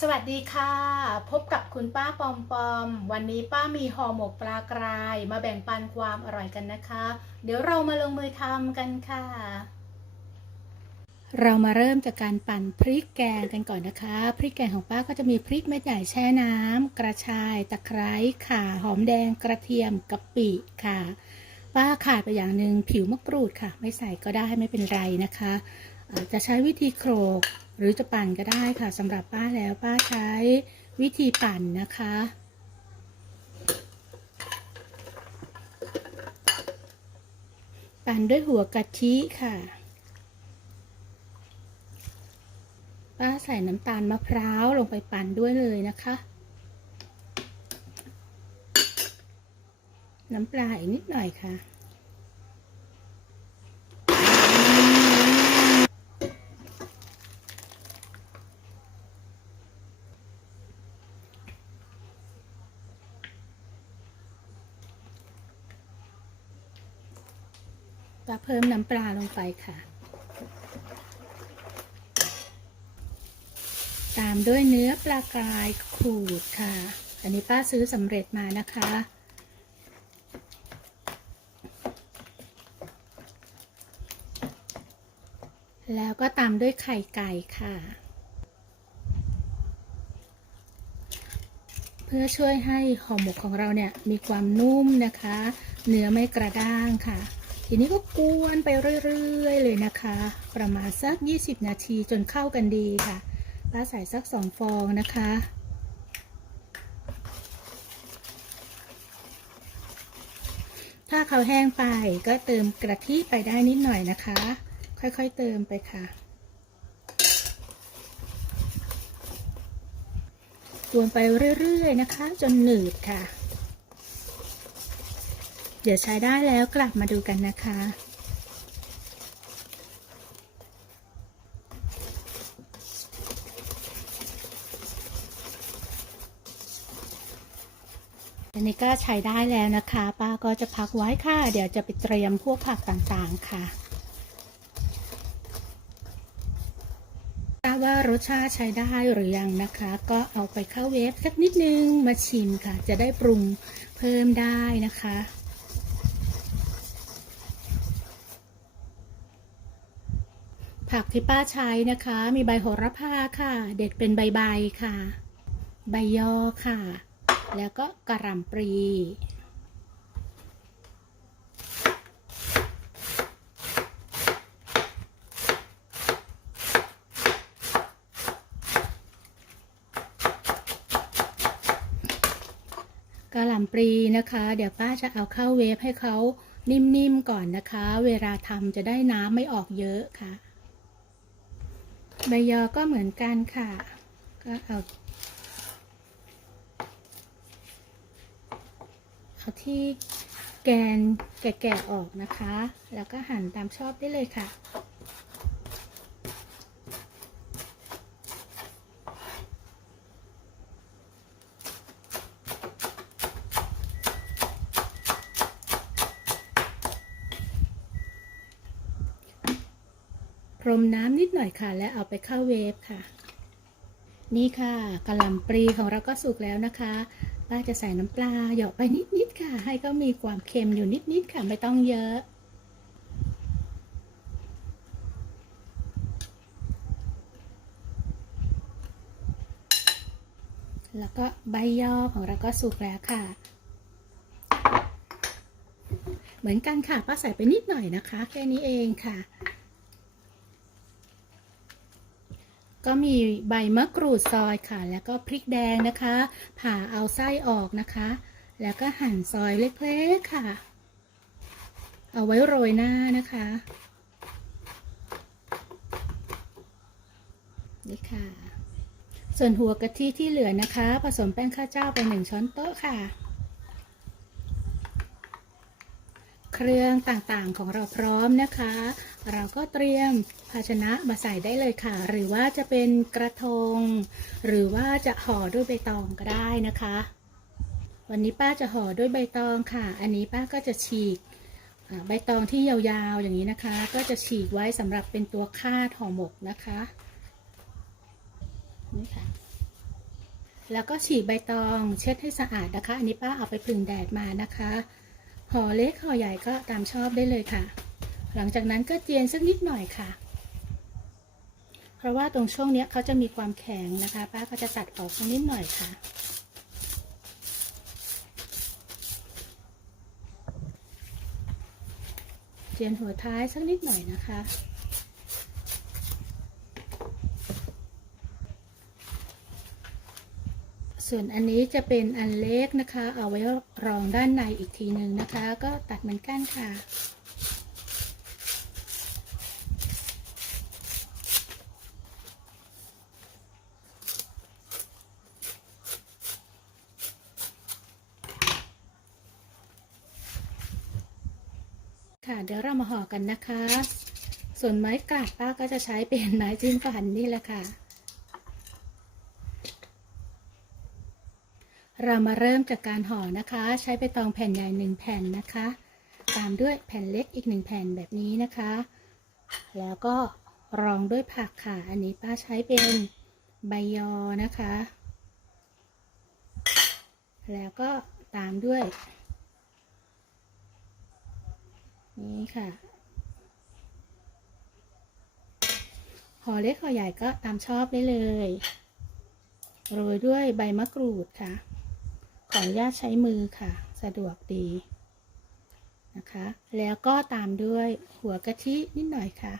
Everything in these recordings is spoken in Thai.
สวัสดีค่ะ พบกับคุณป้าปอมปอม วันนี้ป้ามีห่อหมกปลากราย มาแบ่งปันความอร่อยกันนะคะ เดี๋ยวเรามาลงมือทำกันค่ะ เรามาเริ่มจากการปั่นพริกแกงกันก่อนนะคะ พริกแกงของป้าก็จะมีพริกเม็ดใหญ่แช่น้ำกระชาย ตะไคร้ข่าหอมแดงกระเทียมกะปิค่ะ ป้าขาดไปอย่างหนึ่งผิวมะกรูดค่ะ ไม่ใส่ก็ได้ไม่เป็นไรนะคะ จะใช้วิธีโขลก หรือจะปั่นก็ได้ค่ะสำหรับป้าแล้วป้าใช้วิธีปั่นนะคะ ปั่นด้วยหัวกะทิค่ะ ป้าใส่น้ำตาลมะพร้าวลงไปปั่นด้วยเลยนะคะ น้ำปลาอีกนิดหน่อยค่ะ ก็เพิ่มน้ำปลาลงไปค่ะ ตามด้วยเนื้อปลากรายขูดค่ะ อันนี้ป้าซื้อสำเร็จมานะคะ แล้วก็ตามด้วยไข่ไก่ค่ะ เพื่อช่วยให้ห่อหมกของเราเนี่ยมีความนุ่มนะคะ เนื้อไม่กระด้างค่ะ ทีนี้ก็กวนไปเรื่อยๆเลยนะคะ ประมาณสัก 20 นาทีจนเข้ากันดีค่ะป้าใส่สักสองฟองนะคะถ้าเขาแห้งไปก็เติมกะทิไปได้นิดหน่อยนะคะ ค่อยๆเติมไปค่ะ กวนไปเรื่อยๆนะคะ จนหนืดค่ะ เดี๋ยวใช้ได้แล้วกลับมาดูกันนะคะ อันนี้ก็ใช้ได้แล้วนะคะ ป้าก็จะพักไว้ค่ะ เดี๋ยวจะไปเตรียมพวกผักต่างๆค่ะทราบว่ารสชาติใช้ได้หรือยังนะคะ ก็เอาไปเข้าเวฟสักนิดนึงมาชิมค่ะ จะได้ปรุงเพิ่มได้นะคะ ผักที่ป้าใช้นะคะ มีใบโหระพาค่ะ เด็ดเป็นใบๆค่ะ ใบยอค่ะ แล้วก็กระหล่ำปลีกระหล่ำปลีนะคะ เดี๋ยวป้าจะเอาเข้าเวฟให้เขานิ่มๆก่อนนะคะ เวลาทำจะได้น้ำไม่ออกเยอะค่ะ ใบยอก็เหมือนกันค่ะ ก็เอาเอาที่แกนแก่ๆออกนะคะ แล้วก็หั่นตามชอบได้เลยค่ะ มน้ำนิดหน่อยค่ะ และเอาไปเข้าเวฟค่ะ นี่ค่ะกระหล่ำปลีของเราก็สุกแล้วนะคะป้าจะใส่น้ำปลาหยอกไปนิดๆค่ะ ให้ก็มีความเค็มอยู่นิดๆค่ะไม่ต้องเยอะ แล้วก็ใบยอของเราก็สุกแล้วค่ะ เหมือนกันค่ะป้าใส่ไปนิดหน่อยนะคะ แค่นี้เองค่ะ ก็มีใบมะกรูดซอยค่ะ แล้วก็พริกแดงนะคะ ผ่าเอาไส้ออกนะคะ แล้วก็หั่นซอยเล็กๆค่ะ เอาไว้โรยหน้านะคะนี่ค่ะ ส่วนหัวกะทิที่เหลือนะคะ ผสมแป้งข้าวเจ้าไปหนึ่งช้อนโต๊ะค่ะ เครื่องต่างๆของเราพร้อมนะคะ เราก็เตรียมภาชนะมาใส่ได้เลยค่ะ หรือว่าจะเป็นกระทง หรือว่าจะห่อด้วยใบตองก็ได้นะคะ วันนี้ป้าจะห่อด้วยใบตองค่ะ อันนี้ป้าก็จะฉีกใบตองที่ยาวๆอย่างนี้นะคะ ก็จะฉีกไว้สำหรับเป็นตัวคาดห่อหมกนะคะนี่ค่ะแล้วก็ฉีกใบตองเช็ดให้สะอาดนะคะ อันนี้ป้าเอาไปพึ่งแดดมานะคะ ห่อเล็กห่อใหญ่ก็ตามชอบได้เลยค่ะ หลังจากนั้นก็เจียนสักนิดหน่อยค่ะ เพราะว่าตรงช่วงเนี้ยเขาจะมีความแข็งนะคะ ป้าก็จะตัดออกสักนิดหน่อยค่ะ เจียนหัวท้ายสักนิดหน่อยนะคะ ส่วนอันนี้จะเป็นอันเล็กนะคะ เอาไว้รองด้านในอีกทีหนึ่งนะคะ ก็ตัดเหมือนกันค่ะ ค่ะเดี๋ยวเรามาห่อกันนะคะ ส่วนไม้กาดป้าก็จะใช้เป็นไม้จิ้มฟันนี่แหละค่ะ เรามาเริ่มจากการห่อนะคะ ใช้ใบตองแผ่นใหญ่หนึ่งแผ่นนะคะ ตามด้วยแผ่นเล็กอีกหนึ่งแผ่นแบบนี้นะคะ แล้วก็รองด้วยผักค่ะ อันนี้ป้าใช้เป็นใบยอนะคะ แล้วก็ตามด้วย นี่ค่ะห่อเล็กห่อใหญ่ก็ตามชอบได้เลย โรยด้วยใบมะกรูดค่ะ ออนุญาตใช้มือค่ะ สะดวกดีนะคะ แล้วก็ตามด้วยหัวกะทินิดหน่อยค่ะ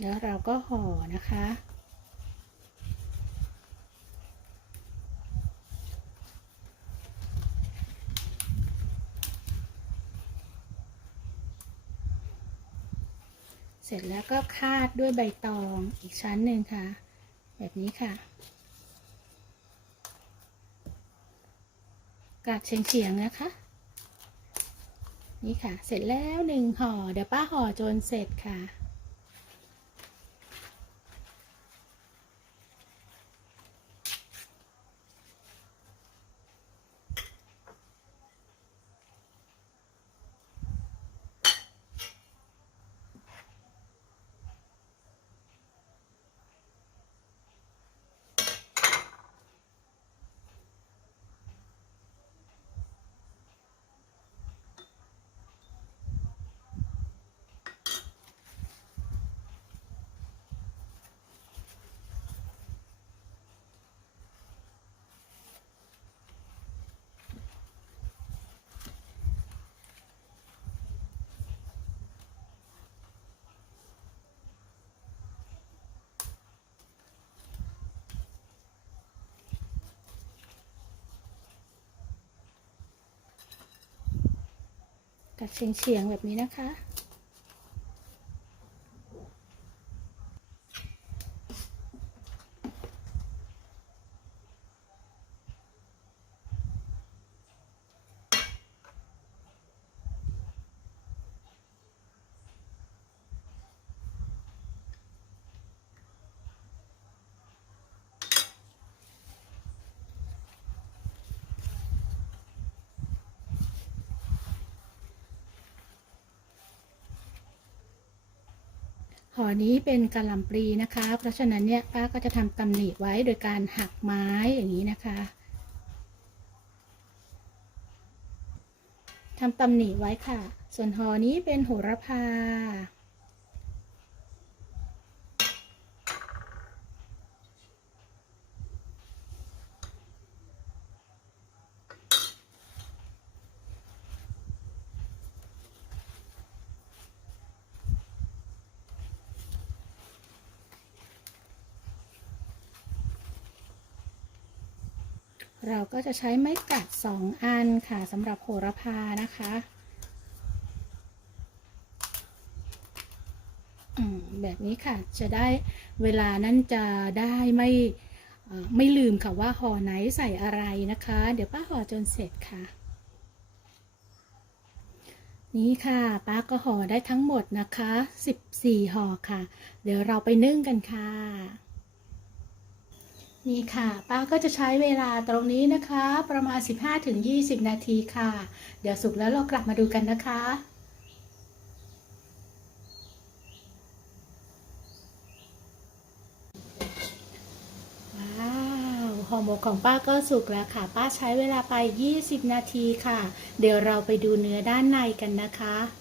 แล้วเราก็ห่อนะคะ เสร็จแล้วก็คาดด้วยใบตองอีกชั้นหนึ่งค่ะ แบบนี้ค่ะ กาดเฉียงๆนะคะ นี่ค่ะ เสร็จแล้วหนึ่งห่อ เดี๋ยวป้าห่อจนเสร็จค่ะ กัดเฉียงๆแบบนี้นะคะ อนี้เป็นกระลำปลีนะคะ เพราะฉะนั้นเนี่ยป้าก็จะทำตำหนิไว้โดยการหักไม้อย่างนี้นะคะทำตำหนิไว้ค่ะ ส่วนห่อนี้เป็นโหระพา เราก็จะใช้ไม้กัดสองอันค่ะสำหรับโหระพานะคะแบบนี้ค่ะจะได้เวลานั้นจะได้ไม่ไม่ลืมค่ะว่าห่อไหนใส่อะไรนะคะ เดี๋ยวป้าห่อจนเสร็จค่ะ นี่ค่ะป้าก็ห่อได้ทั้งหมดนะคะ 14ห่อค่ะ เดี๋ยวเราไปนึ่งกันค่ะ นี่ค่ะ ป้าก็จะใช้เวลาตรงนี้นะคะ ประมาณ 15-20 นาทีค่ะ เดี๋ยวสุกแล้วเรากลับมาดูกันนะคะว้าวหมกของป้าก็สุกแล้วค่ะ ป้าใช้เวลาไป 20 นาทีค่ะ เดี๋ยวเราไปดูเนื้อด้านในกันนะคะ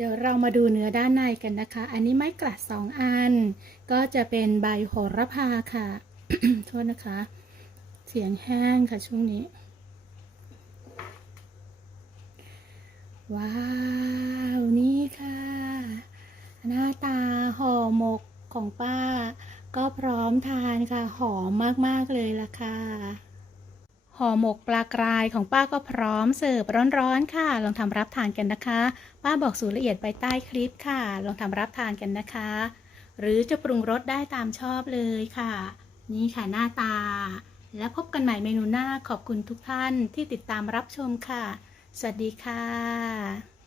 เดี๋ยวเรามาดูเนื้อด้านในกันนะคะ อันนี้ไม้กลัดสองอัน ก็จะเป็นใบโหระพาค่ะ โทษนะคะ เสียงแห้งค่ะช่วงนี้ ว้าว นี่ค่ะ หน้าตาห่อหมกของป้า ก็พร้อมทานค่ะ หอมมาก ๆ เลยล่ะค่ะ ห่อหมกปลากรายของป้าก็พร้อมเสิร์ฟร้อนๆค่ะ ลองทำรับทานกันนะคะ ป้าบอกสูตรละเอียดไปใต้คลิปค่ะ ลองทำรับทานกันนะคะ หรือจะปรุงรสได้ตามชอบเลยค่ะ นี่ค่ะหน้าตา แล้วพบกันใหม่เมนูหน้าขอบคุณทุกท่านที่ติดตามรับชมค่ะ สวัสดีค่ะ